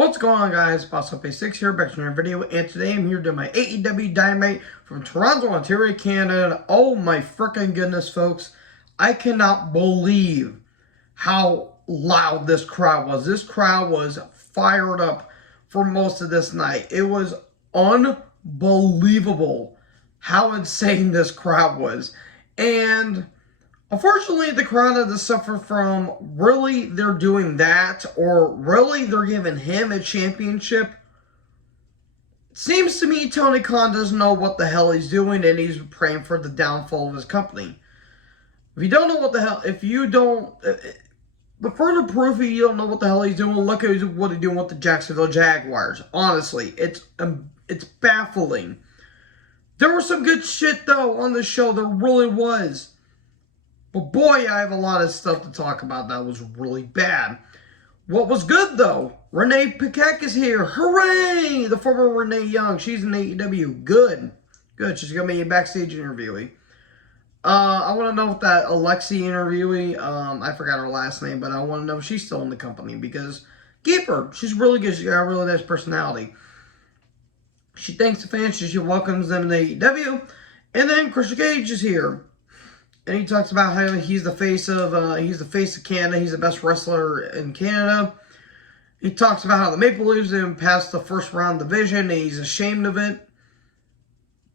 What's going on, guys? Boss Up 6 here, back to another video, and today I'm here doing my AEW Dynamite from Toronto, Ontario, Canada. And oh my freaking goodness, folks, I cannot believe how loud this crowd was. This crowd was fired up for most of this night. It was unbelievable how insane this crowd was. And unfortunately, the crowd had to suffer from really they're doing that, or really they're giving him a championship. It seems to me Tony Khan doesn't know what the hell he's doing, and he's praying for the downfall of his company. If you don't know what the hell, the further proof you don't know what the hell he's doing, look at what he's doing with the Jacksonville Jaguars. Honestly, it's baffling. There was some good shit, though, on the show. There really was. But boy, I have a lot of stuff to talk about that was really bad. What was good, though? Renee Piquette is here. Hooray! The former Renee Young. She's in AEW. Good. Good. She's going to be a backstage interviewee. I want to know if that Alexi interviewee, I forgot her last name, but I want to know if she's still in the company, because keep her. She's really good. She's got a really nice personality. She thanks the fans. She welcomes them to AEW. And then Christian Cage is here. And he talks about how he's the face of Canada. He's the best wrestler in Canada. He talks about how the Maple Leafs didn't pass the first round division, and he's ashamed of it.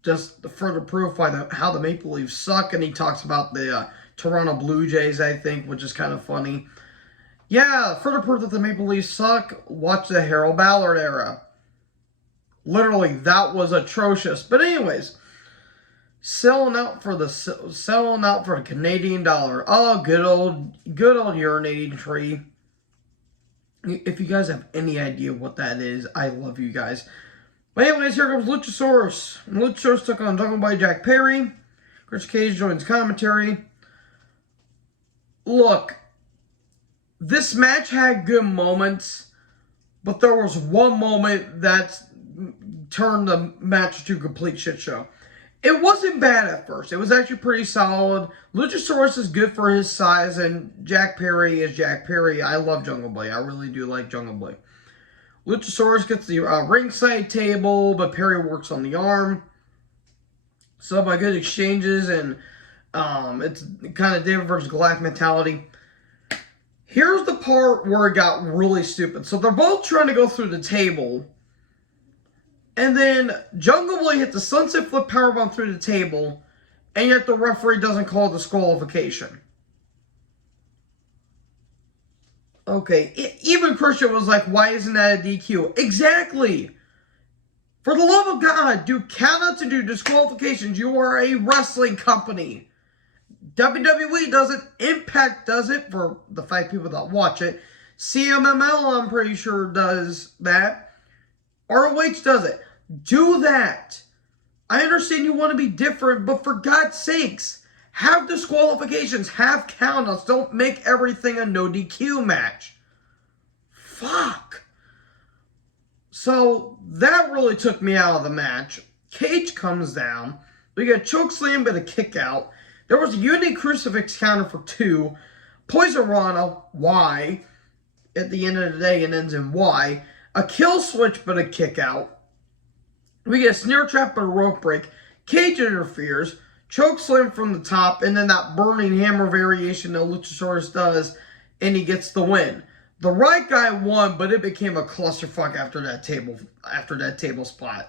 Just the further proof by how the Maple Leafs suck. And he talks about the Toronto Blue Jays, I think, which is kind of funny. Yeah, further proof that the Maple Leafs suck. Watch the Harold Ballard era. Literally, that was atrocious. But anyways, selling out for the Canadian dollar. Oh, good old urinating tree. If you guys have any idea what that is, I love you guys. But anyways, here comes Luchasaurus. And Luchasaurus took on Jungle Boy Jack Perry. Chris Cage joins commentary. Look, this match had good moments, but there was one moment that turned the match to a complete shit show. It wasn't bad at first. It was actually pretty solid. Luchasaurus is good for his size, and Jack Perry is Jack Perry. I love Jungle Boy. I really do like Jungle Boy. Luchasaurus gets the ringside table, but Perry works on the arm. So by good exchanges, and it's kind of David versus Goliath mentality. Here's the part where it got really stupid. So they're both trying to go through the table. And then Jungle Boy hits the sunset flip powerbomb through the table, and yet the referee doesn't call disqualification. Okay, even Christian was like, why isn't that a DQ? Exactly! For the love of God, you cannot do disqualifications. You are a wrestling company. WWE doesn't. Impact does it, for the 5 people that watch it. CMML, I'm pretty sure, does that. ROH does it. Do that. I understand you want to be different, but for God's sakes, have disqualifications, have countouts. Don't make everything a no DQ match. Fuck. So that really took me out of the match. Cage comes down. We get a chokeslam but a kick out. There was a Unity Crucifix counter for 2. Poison Rana, Y. At the end of the day, it ends in Y. A kill switch but a kick out. We get a snare trap but a rope break. Cage interferes. Choke slam from the top. And then that burning hammer variation that Luchasaurus does. And he gets the win. The right guy won, but it became a clusterfuck after that table spot.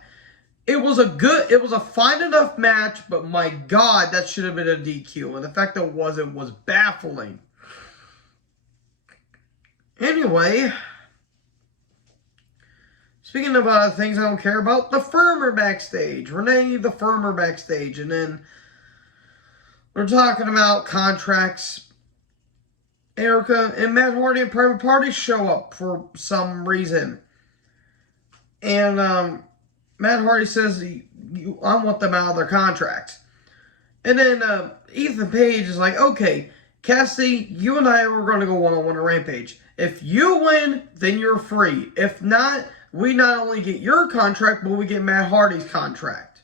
It was a fine enough match, but my God, that should have been a DQ. And the fact that it wasn't was baffling. Anyway, speaking of things I don't care about, the Firmer backstage. Renee, the Firmer backstage. And then we're talking about contracts. Erica and Matt Hardy and Private Party show up for some reason. And Matt Hardy says, I want them out of their contracts. And then Ethan Page is like, okay, Cassie, you and I are going to go one-on-one on Rampage. If you win, then you're free. If not, we not only get your contract, but we get Matt Hardy's contract.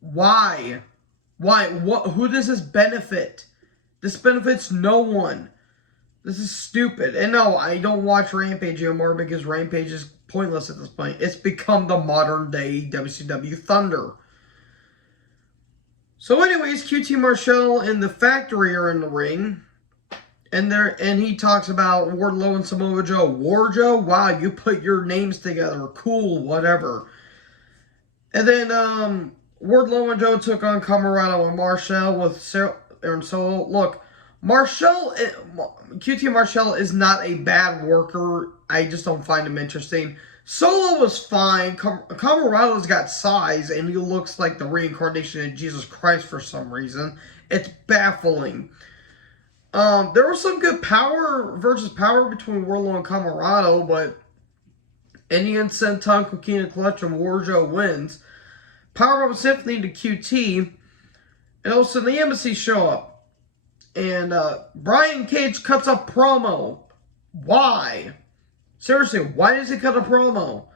Why? Why? What? Who does this benefit? This benefits no one. This is stupid. And no, I don't watch Rampage anymore because Rampage is pointless at this point. It's become the modern day WCW Thunder. So anyways, QT Marshall and the Factory are in the ring. And he talks about Wardlow and Samoa Joe. Wardlow, wow, you put your names together. Cool, whatever. And then Wardlow and Joe took on Camarado and Marshall with Aaron Solo. Look, QT Marshall is not a bad worker. I just don't find him interesting. Solo was fine. Camarado's got size, and he looks like the reincarnation of Jesus Christ for some reason. It's baffling. There was some good power versus power between Wardlow and Camarado, but Indian Senton, Coquina Clutch, and Warjo wins. Power Up Symphony to QT, and also the Embassy show up. And Brian Cage cuts a promo. Why? Seriously, why does he cut a promo?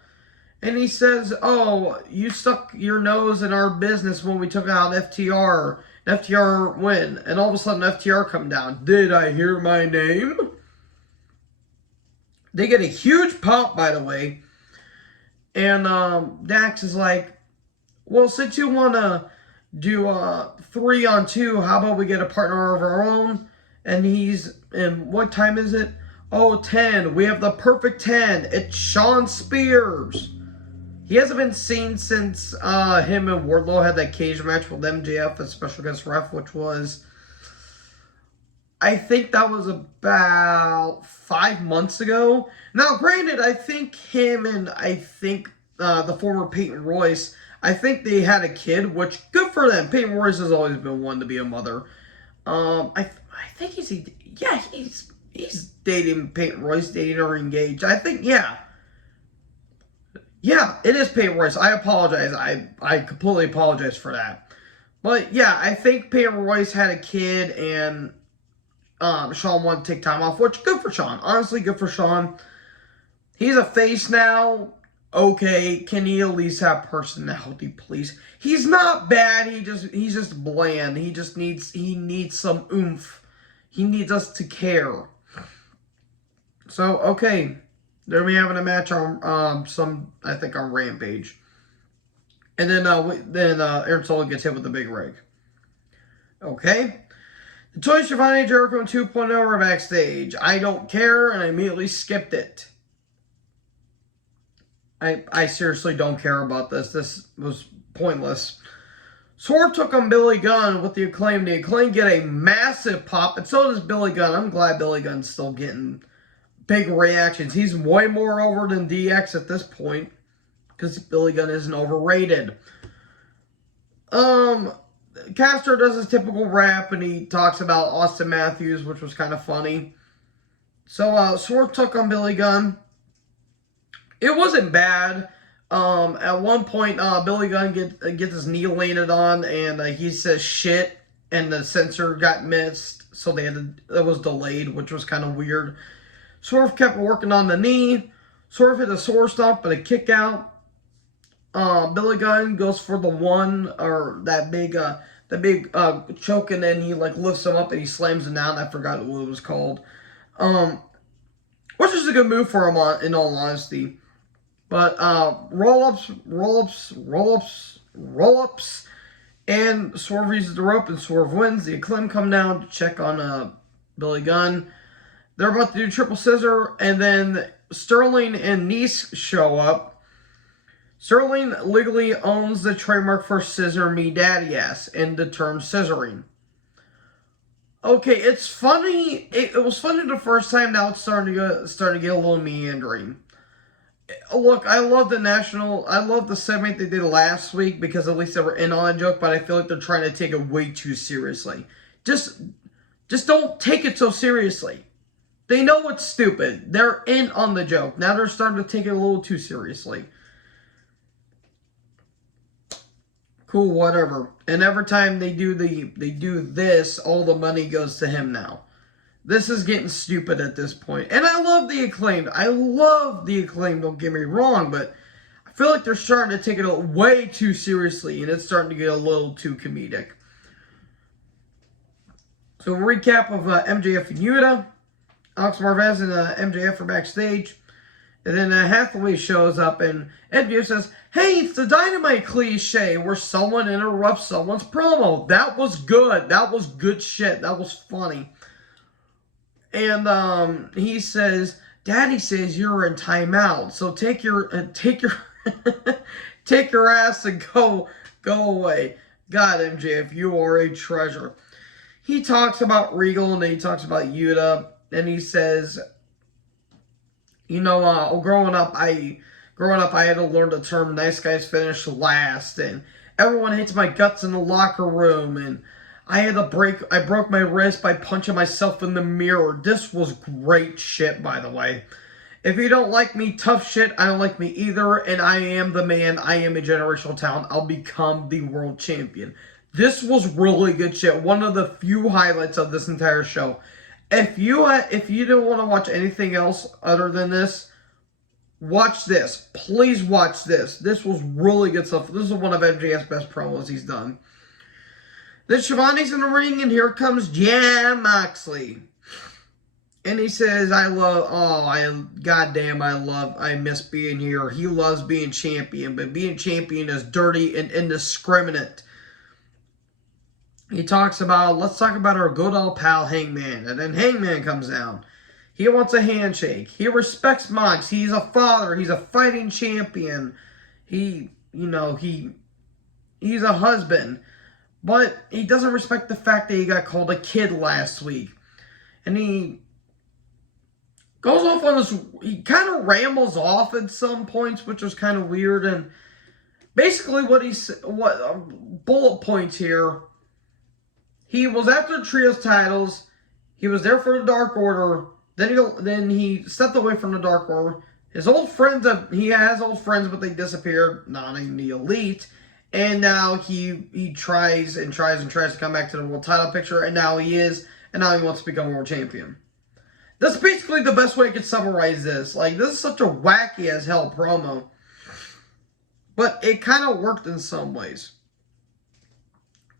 And he says, oh, you stuck your nose in our business when we took out FTR. FTR win. And all of a sudden, FTR come down. Did I hear my name? They get a huge pop, by the way. And Dax is like, well, since you want to do 3-on-2, how about we get a partner of our own? And what time is it? Oh, 10. We have the perfect 10. It's Sean Spears. He hasn't been seen since him and Wardlow had that cage match with MJF as special guest ref, which was, I think that was about 5 months ago. Now, granted, I think him and the former Peyton Royce, I think they had a kid, which good for them. Peyton Royce has always been one to be a mother. I think he's dating Peyton Royce, dating or engaged. I think, yeah. Yeah, it is Peyton Royce. I apologize. I completely apologize for that. But yeah, I think Peyton Royce had a kid and Sean wanted to take time off, which good for Sean. Honestly, good for Sean. He's a face now. Okay, can he at least have personality, please? He's not bad. He's just bland. He needs some oomph. He needs us to care. So okay, they're gonna be having a match on I think on Rampage, and then Aaron Solo gets hit with the big rig. Okay, the Tony Schiavone Jericho 2.0 are backstage. I don't care, and I immediately skipped it. I seriously don't care about this. This was pointless. Swerve took on Billy Gunn with the Acclaim. The Acclaim get a massive pop, and so does Billy Gunn. I'm glad Billy Gunn's still getting big reactions. He's way more over than DX at this point because Billy Gunn isn't overrated. Castro does his typical rap, and he talks about Austin Matthews, which was kind of funny. So Swerve took on Billy Gunn. It wasn't bad. At one point, Billy Gunn gets his knee landed on, and he says shit, and the censor got missed, so it was delayed, which was kind of weird. Swerve kept working on the knee. Swerve hit a sore stomp, but a kick out. Billy Gunn goes for the one, or that big choke, and then he lifts him up and he slams him down. I forgot what it was called. Which is a good move for him, in all honesty. But roll-ups, and Swerve uses the rope, and Swerve wins. The Acclaim come down to check on Billy Gunn. They're about to do triple scissor, and then Sterling and Nice show up. Sterling legally owns the trademark for Scissor Me Daddy Ass and the term scissoring. Okay, it's funny. It was funny the first time. Now it's starting to get a little meandering. Look, I love the segment they did last week because at least they were in on a joke, but I feel like they're trying to take it way too seriously. Just don't take it so seriously. They know it's stupid. They're in on the joke. Now they're starting to take it a little too seriously. Cool, whatever. And every time they do this, all the money goes to him now. This is getting stupid at this point. And I love the Acclaimed. Don't get me wrong, but I feel like they're starting to take it way too seriously, and it's starting to get a little too comedic. So, recap of MJF and Yuta. Alex Marvez and MJF are backstage. And then Hathaway shows up and MJF says, "Hey, it's the Dynamite cliche where someone interrupts someone's promo." That was good. That was good shit. That was funny. And he says, "Daddy says you're in timeout, so take your take your ass and go away." God, MJF, you are a treasure. He talks about Regal and then he talks about Yuta, and he says, growing up I had to learn the term "nice guys finish last," and everyone hates my guts in the locker room, and I broke my wrist by punching myself in the mirror. This was great shit, by the way. If you don't like me, tough shit. I don't like me either, and I am the man. I am a generational talent. I'll become the world champion. This was really good shit. One of the few highlights of this entire show. If you don't want to watch anything else other than this, watch this. Please watch this. This was really good stuff. This is one of Njs Best Promos he's done. Then Shivani's in the ring, and here comes Jon Moxley. And he says, I miss being here. He loves being champion, but being champion is dirty and indiscriminate. He talks about, let's talk about our good old pal Hangman. And then Hangman comes down. He wants a handshake. He respects Mox. He's a father. He's a fighting champion. He's a husband. But he doesn't respect the fact that he got called a kid last week. And he goes off on this, he kind of rambles off at some points, which was kind of weird. And basically bullet points here, he was after the trios titles, he was there for the Dark Order, then he stepped away from the Dark Order. His old friends, he has old friends, but they disappeared, not in the Elite. And now he tries to come back to the world title picture, and now he wants to become world champion. That's basically the best way I could summarize this. Like, this is such a wacky as hell promo. But it kind of worked in some ways.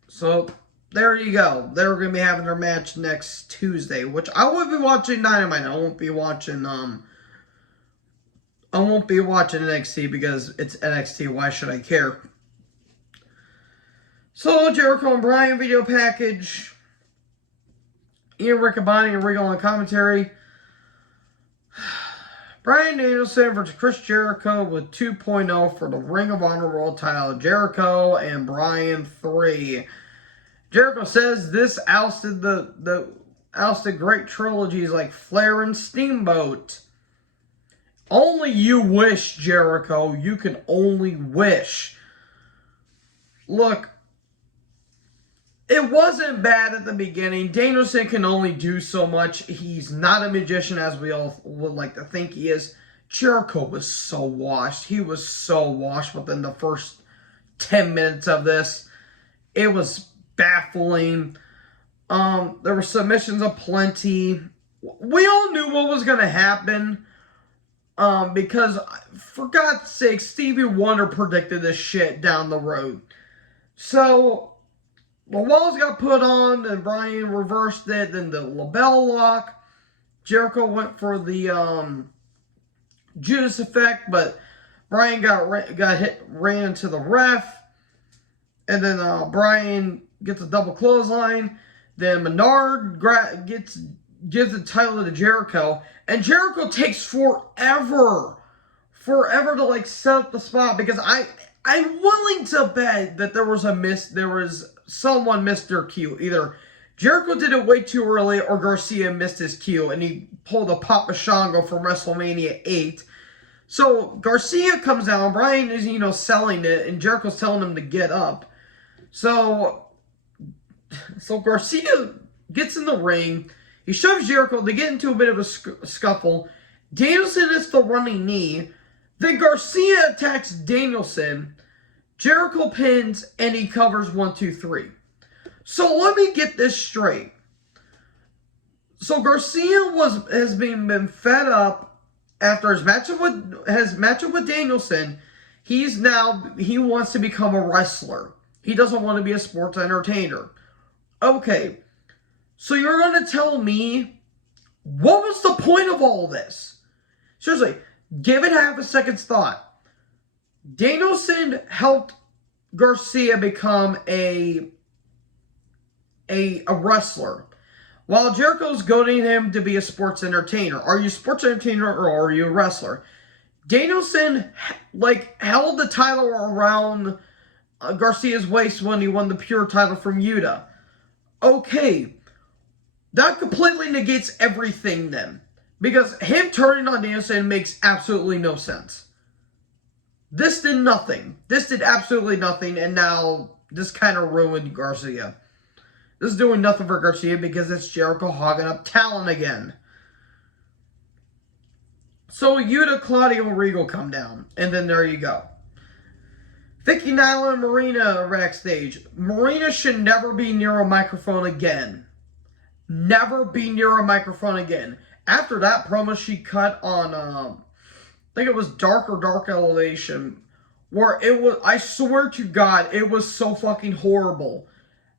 So, there you go. They're going to be having their match next Tuesday, which I will be watching Dynamite. I won't be watching NXT because it's NXT. Why should I care? So, Jericho and Bryan video package. Ian Riccaboni and Regal on commentary. Bryan Danielson versus Chris Jericho with 2.0 for the Ring of Honor World title. Jericho and Bryan 3. Jericho says this ousted ousted great trilogies like Flair and Steamboat. Only you wish, Jericho. You can only wish. Look, it wasn't bad at the beginning. Danielson can only do so much. He's not a magician as we all would like to think he is. Jericho was so washed. He was so washed within the first 10 minutes of this. It was baffling. There were submissions aplenty. We all knew what was going to happen. Because, for God's sake, Stevie Wonder predicted this shit down the road. So, the walls got put on, and Bryan reversed it, then the label lock. Jericho went for the Judas effect, but Bryan ran into the ref. And then Bryan gets a double clothesline. Then Menard gives the title to Jericho. And Jericho takes forever to like set up the spot, because I'm willing to bet that someone missed their cue. Either Jericho did it way too early, or Garcia missed his cue and he pulled a Papa Shango from WrestleMania 8. So Garcia comes out, Bryan is, selling it, and Jericho's telling him to get up. So Garcia gets in the ring. He shoves Jericho. They get into a bit of a scuffle. Danielson hits the running knee. Then Garcia attacks Danielson. Jericho pins, and he covers 1, 2, 3. So let me get this straight. So Garcia has been fed up after his matchup with Danielson. He wants to become a wrestler. He doesn't want to be a sports entertainer. Okay, so you're going to tell me What was the point of all this? Seriously, give it half a second's thought. Danielson helped Garcia become a wrestler, while Jericho's goading him to be a sports entertainer. Are you a sports entertainer or are you a wrestler? Danielson, held the title around Garcia's waist when he won the pure title from Yuta. Okay, that completely negates everything then. Because him turning on Danielson makes absolutely no sense. This did nothing. This did absolutely nothing, and now this kind of ruined Garcia. This is doing nothing for Garcia because it's Jericho hogging up talent again. So Yuta, Claudio, and Regal come down, and then there you go. Vicky, Nyla, and Marina are backstage. Marina should never be near a microphone again. Never be near a microphone again. After that promo she cut on, I think it was Dark Elevation, where it was, I swear to God, it was so fucking horrible.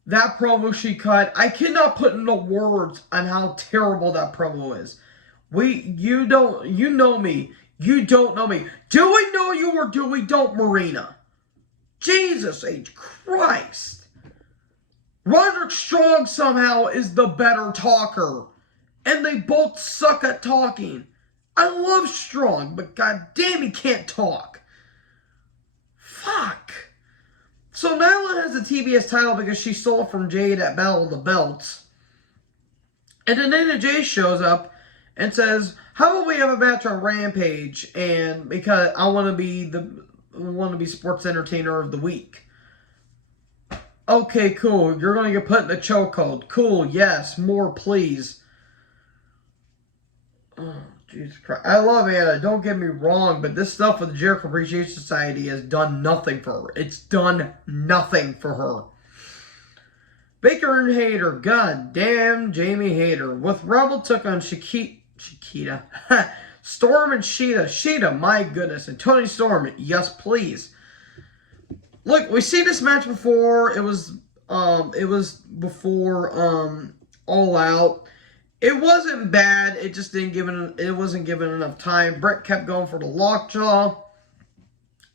That promo she cut, I cannot put into words on how terrible that promo is. You know me. You don't know me. Do we know you or do we don't, Marina? Jesus H. Christ. Roderick Strong somehow is the better talker. And they both suck at talking. I love Strong, but goddamn he can't talk. Fuck. So Nyla has the TBS title because she stole it from Jade at Battle of the Belts. And then NJ shows up and says, how about we have a match on Rampage, and because I want to be Sports Entertainer of the Week. Okay, cool. You're going to get put in a chokehold. Cool, yes. More, please. Oh, Jesus Christ. I love Anna. Don't get me wrong, but this stuff with the Jericho Appreciation Society has done nothing for her. It's done nothing for her. Baker and Hayter. God damn Jamie Hayter. With Rebel took on Shikita. Storm and Sheeta. Sheeta, my goodness. And Tony Storm. Yes, please. Look, we've seen this match before. It was before All Out. It wasn't bad. It just it wasn't given enough time. Brett kept going for the lockjaw.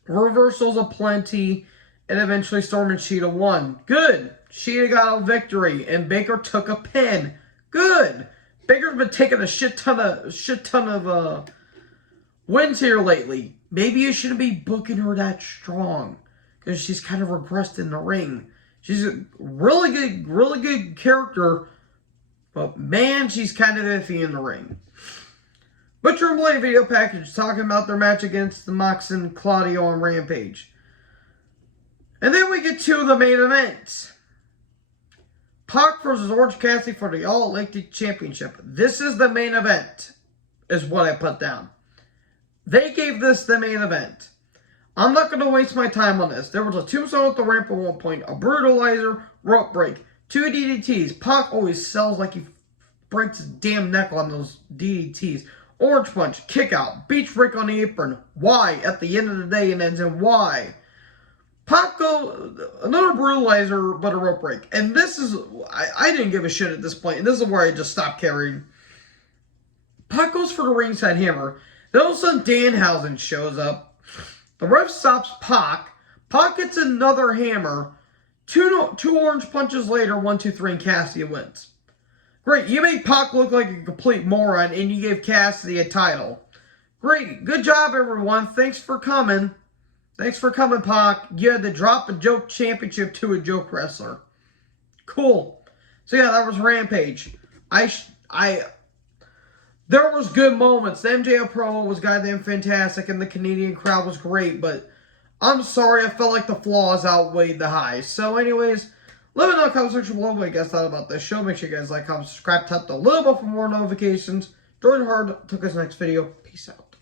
Reversals aplenty. And eventually Storm and Sheeta won. Good. Sheeta got a victory. And Baker took a pin. Good. Baker's been taking a shit ton of wins here lately. Maybe you shouldn't be booking her that strong. Because she's kind of regressed in the ring. She's a really good character. But man, she's kind of iffy in the ring. Butcher and Blade video package talking about their match against the Mox and Claudio on Rampage. And then we get to the main event. Pac versus Orange Cassie for the All Elite Championship. This is the main event, is what I put down. They gave this the main event. I'm not going to waste my time on this. There was a tombstone at the ramp at one point, a brutalizer, rope break, 2 DDTs. Pac always sells like he breaks his damn neck on those DDTs. Orange punch, kick out, beach break on the apron. Why? At the end of the day, it ends in why. Pac another brutalizer, but a rope break. And this is, I didn't give a shit at this point. And this is where I just stopped caring. Pac goes for the ringside hammer. Then all of a sudden, Danhausen shows up. The ref stops Pac. Pac gets another hammer. Two orange punches later, 1, 2, 3, and Cassie wins. Great, you made Pac look like a complete moron, and you gave Cassie a title. Great, good job, everyone. Thanks for coming. Thanks for coming, Pac. You had to drop a joke championship to a joke wrestler. Cool. So yeah, that was Rampage. There was good moments. The MJF promo was goddamn fantastic, and the Canadian crowd was great, but I'm sorry, I felt like the flaws outweighed the highs. So anyways, let me know in the comment section below what you guys thought about this show. Make sure you guys like, comment, subscribe, tap the little bell for more notifications. Jordan Hard, took us next video. Peace out.